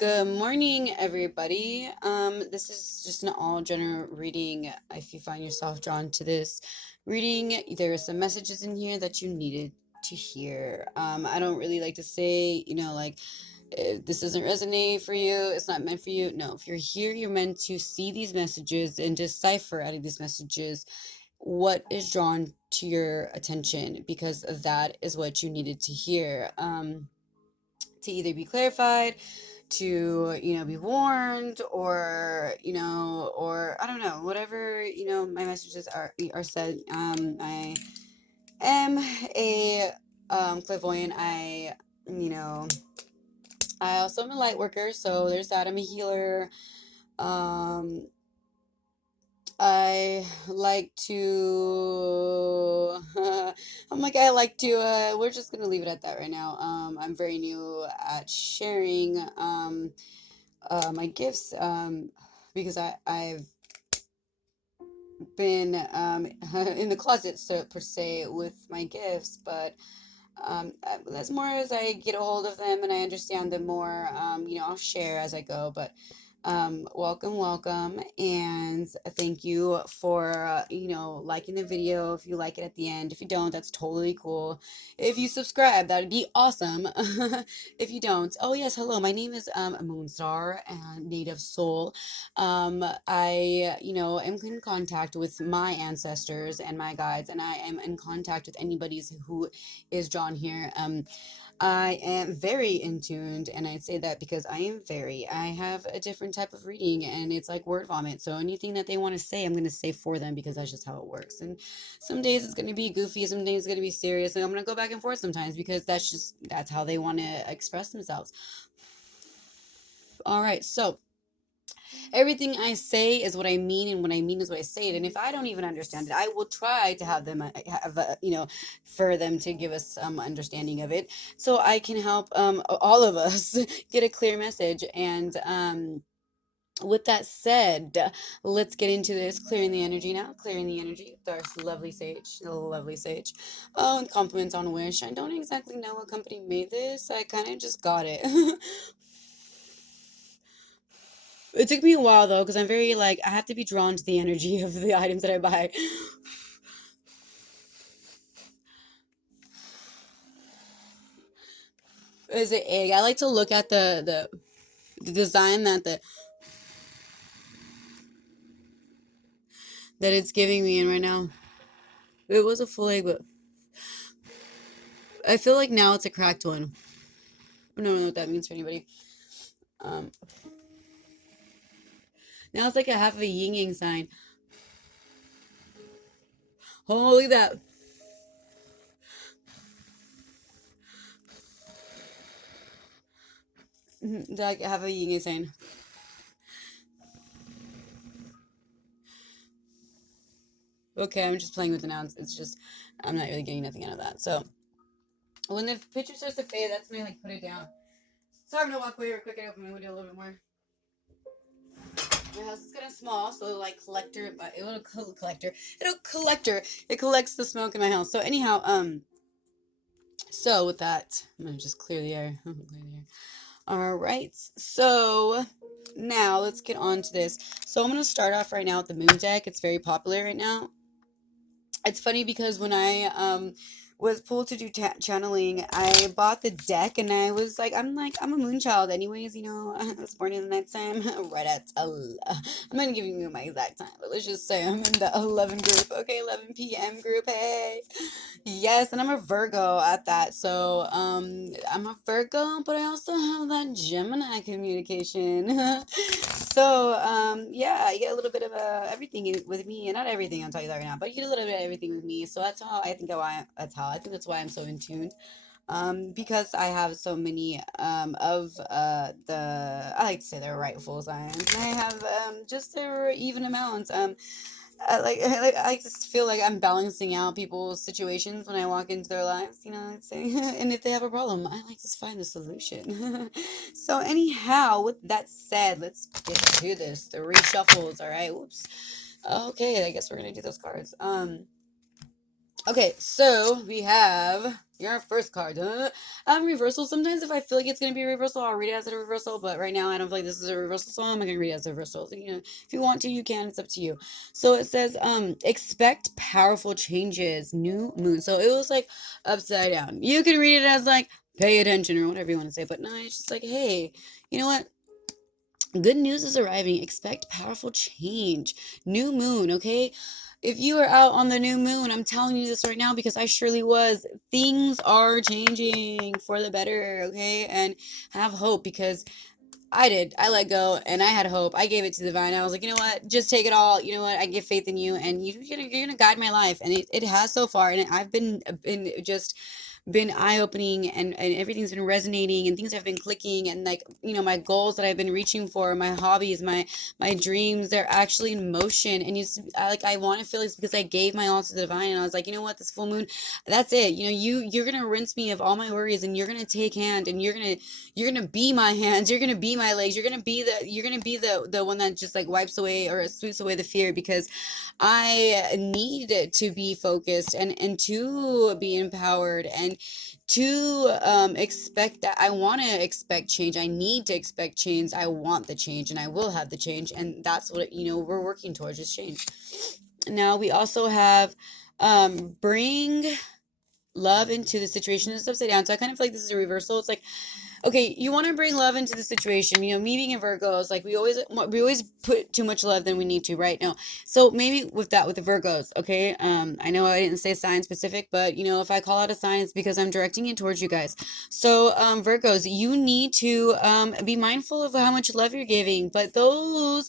Good morning, everybody. This is just an all general reading. If you find yourself drawn to this reading, there are some messages in here that you needed to hear. I don't really like to say, like, if this doesn't resonate for you, it's not meant for you. No, if you're here, you're meant to see these messages and decipher out of these messages what is drawn to your attention, because that is what you needed to hear. To either be clarified, to be warned, or or I don't know, whatever my messages are said. I am a clairvoyant. You know I also am a light worker, so there's that. I'm a healer. um I like to I like to we're just gonna leave it at that right now. I'm very new at sharing my gifts, because I've been in the closet, so per se, with my gifts, but as more as I get a hold of them and I understand them more, I'll share as I go. But welcome, and thank you for liking the video. If you like it at the end, if you don't, that's totally cool. If you subscribe, that'd be awesome. If you don't, oh yes, hello, my name is Moonstar and Native Soul. I am in contact with my ancestors and my guides, and I am in contact with anybody's who is drawn here. I am very in tuned, and I say that because I have a different type of reading, and it's like word vomit. So anything that they want to say, I'm going to say for them, because that's just how it works. And some days it's going to be goofy, some days it's going to be serious, and I'm going to go back and forth sometimes, because that's how they want to express themselves. All right, so everything I say is what I mean, and what I mean is what I say it. And if I don't even understand it, I will try to have them for them to give us some understanding of it, so I can help all of us get a clear message. And with that said, let's get into this, clearing the energy now. Clearing the energy with our lovely sage, the lovely sage. Oh, and compliments on Wish. I don't exactly know what company made this. I kind of just got it. It took me a while though, because I'm very like, I have to be drawn to the energy of the items that I buy. Is it egg? I like to look at the design that it's giving me in right now. It was a full egg, but I feel like now it's a cracked one. I don't know what that means for anybody. Um, Now it's like a half of a yin yang sign. Holy that. Like half a yin yang sign. Okay, I'm just playing with the nouns. It's just, I'm not really getting nothing out of that. So when the picture starts to fade, that's when I like put it down. So I'm gonna walk away real quick and open my window a little bit more. My house is kind of small, so like collector, but it collects the smoke in my house. So anyhow, so with that, I'm gonna just clear the air. Clear the air. All right, so now let's get on to this. So I'm gonna start off right now with the moon deck. It's very popular right now. It's funny because when I was pulled to do channeling, I bought the deck, and I'm a moon child anyways. I was born in the nighttime, right at I'm not giving you my exact time, but let's just say I'm in the 11 group. Okay, 11 p.m. group. Hey, yes, and I'm a Virgo at that. So I'm a Virgo, but I also have that Gemini communication. So, yeah, you get a little bit of with me, and not everything, I'll tell you that right now, but you get a little bit of everything with me. So I think that's why I'm so in tune. Because I have so many of I like to say they're rightful signs, and I have just their even amounts. I just feel like I'm balancing out people's situations when I walk into their lives, I'd say. And if they have a problem, I like to find the solution. So anyhow, with that said, let's get to this. The reshuffles, all right. Whoops. Okay, I guess we're gonna do those cards. Okay, so we have your first card. Reversal. Sometimes if I feel like it's gonna be a reversal, I'll read it as a reversal. But right now, I don't feel like this is a reversal, so I'm not gonna read it as a reversal. So, if you want to, you can. It's up to you. So it says, expect powerful changes. New moon. So it was like upside down. You can read it as like pay attention or whatever you want to say. But no, it's just like, hey, you know what? Good news is arriving. Expect powerful change. New moon, okay? If you are out on the new moon, I'm telling you this right now because I surely was. Things are changing for the better, okay? And have hope because I did. I let go and I had hope. I gave it to the divine. I was like, you know what? Just take it all. You know what? I give faith in you and you're gonna guide my life. And it has so far. And I've been just been eye-opening and everything's been resonating and things have been clicking and like my goals that I've been reaching for, my hobbies, my dreams, they're actually in motion. And I want to feel it's because I gave my all to the divine and I was like, you know what, this full moon, that's it. You're gonna rinse me of all my worries and you're gonna take hand and you're gonna be my hands, you're gonna be my legs, you're gonna be the one that just like wipes away or sweeps away the fear because I need to be focused and to be empowered and to expect that. I want to expect change. I need to expect change. I want the change and I will have the change. And that's what, we're working towards is change. Now we also have bring love into the situation. It's upside down. So I kind of feel like this is a reversal. It's like, okay, you want to bring love into the situation. Me being a Virgo is like we always put too much love than we need to, right? No. So maybe with the Virgos, okay? I know I didn't say sign specific, but if I call out a sign, it's because I'm directing it towards you guys. So Virgos, you need to be mindful of how much love you're giving. But those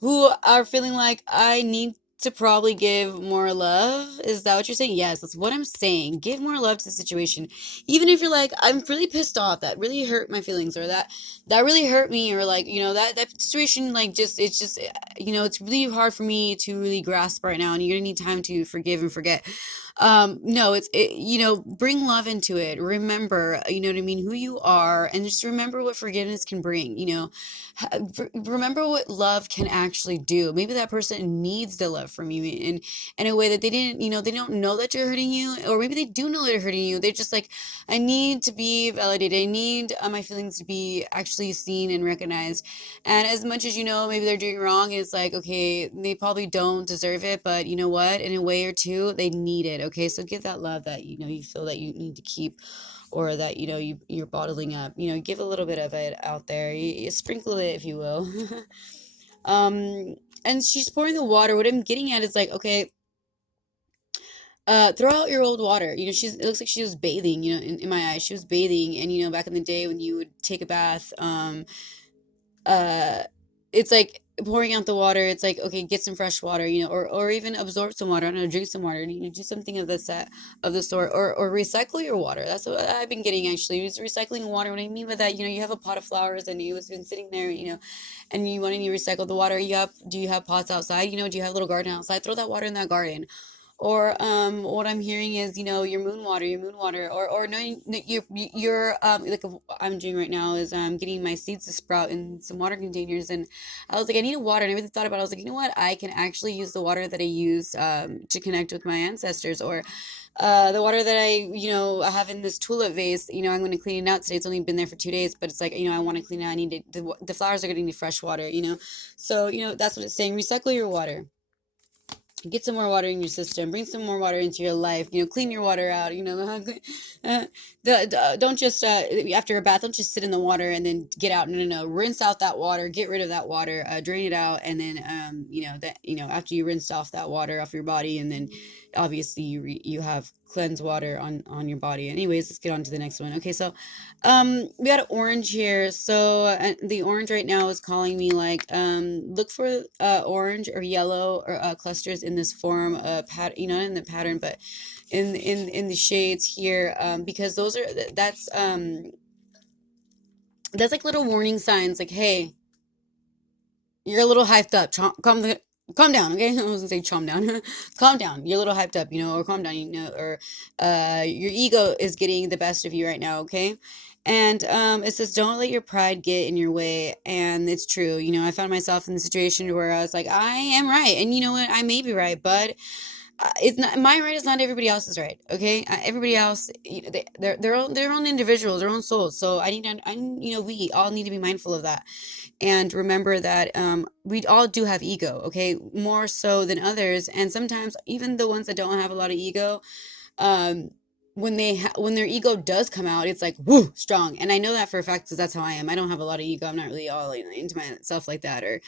who are feeling like I need to probably give more love. Is that what you're saying? Yes, that's what I'm saying. Give more love to the situation. Even if you're like, I'm really pissed off, that really hurt my feelings, or that really hurt me, or like, that situation, like it's just it's really hard for me to really grasp right now, and you're gonna need time to forgive and forget. No, bring love into it. Remember, you know what I mean, who you are, and just remember what forgiveness can bring. Remember what love can actually do. Maybe that person needs the love from you in a way that they didn't, they don't know that you're hurting you, or maybe they do know they're hurting you. They're just like, I need to be validated. I need my feelings to be actually seen and recognized. And as much as maybe they're doing wrong, it's like, okay, they probably don't deserve it, but you know what? In a way or two, they need it. Okay, so give that love that you feel that you need to keep, or that you're bottling up. Give a little bit of it out there. You sprinkle it, if you will. And she's pouring the water. What I'm getting at is like, okay, throw out your old water. It looks like she was bathing. In my eyes, she was bathing, and back in the day when you would take a bath, uh it's like pouring out the water. It's like, okay, get some fresh water, or even absorb some water. I don't know, drink some water. Do something of the set of the sort, or recycle your water. That's what I've been getting, actually. Use recycling water. What I mean by that, you have a pot of flowers and it's been sitting there, and you want to recycle the water. Do you have pots outside? Do you have a little garden outside? Throw that water in that garden. Or what I'm hearing is, your moon water, or no, your like I'm doing right now is getting my seeds to sprout in some water containers. And I was like, I need water, and I really thought about it. I was like, you know what, I can actually use the water that I used to connect with my ancestors, or the water that I have in this tulip vase. I'm going to clean it out today. It's only been there for 2 days, but it's like, I want to clean it. I need it. The flowers are getting the fresh water. So that's what it's saying. Recycle your water. Get some more water in your system. Bring some more water into your life. Clean your water out. Don't just after a bath, don't just sit in the water and then get out. No, no, no. Rinse out that water. Get rid of that water. Drain it out, and then after you rinsed off that water off your body, and then obviously you have cleansed water on your body. Anyways, let's get on to the next one. Okay, so we got an orange here. So the orange right now is calling me like look for orange or yellow or clusters in this form pattern, not in the pattern, but in the shades here, because that's like little warning signs, like, hey, you're a little hyped up. Calm down, okay? I was gonna say calm down. Calm down. You're a little hyped up, or calm down, or your ego is getting the best of you right now, okay? And it says, don't let your pride get in your way. And it's true. I found myself in the situation where I was like, I am right. And you know what? I may be right, but it's not my right is not everybody else's right. Okay, everybody else, they're their own individuals, their own souls. So I need to, we all need to be mindful of that and remember that we all do have ego. Okay, more so than others, and sometimes even the ones that don't have a lot of ego, um when when their ego does come out, it's like woo strong. And I know that for a fact because that's how I am. I don't have a lot of ego. I'm not really all into myself like that, or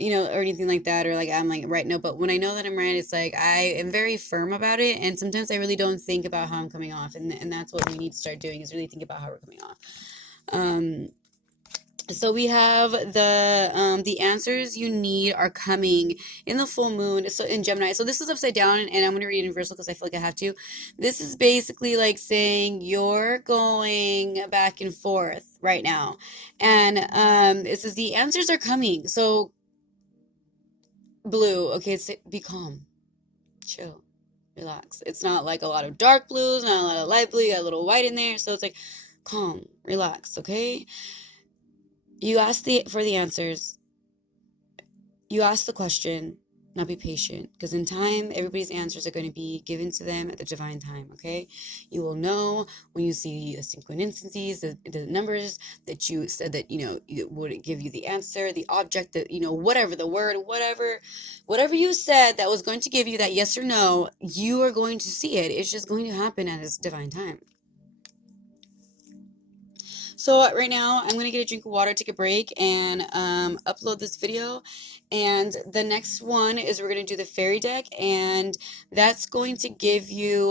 or anything like that, or like I'm like right. No, but when I know that I'm right, it's like I am very firm about it, and sometimes I really don't think about how I'm coming off, and that's what we need to start doing, is really think about how we're coming off. So we have the answers you need are coming in the full moon, so in Gemini. So this is upside down, and I'm going to read universal because I feel like I have to. This is basically like saying you're going back and forth right now, and it says the answers are coming. So blue, okay, be calm, chill, relax. It's not like a lot of dark blues, not a lot of light blue. You got a little white in there, so it's like calm, relax, okay. You ask for the answers. You ask the question. Now be patient, because in time, everybody's answers are going to be given to them at the divine time, okay? You will know when you see the synchronicities, the numbers that you said that, it would give you the answer, the object, that, whatever, the word, whatever you said that was going to give you that yes or no, you are going to see it. It's just going to happen at its divine time. So right now, I'm going to get a drink of water, take a break, and upload this video. And the next one is we're going to do the fairy deck, and that's going to give you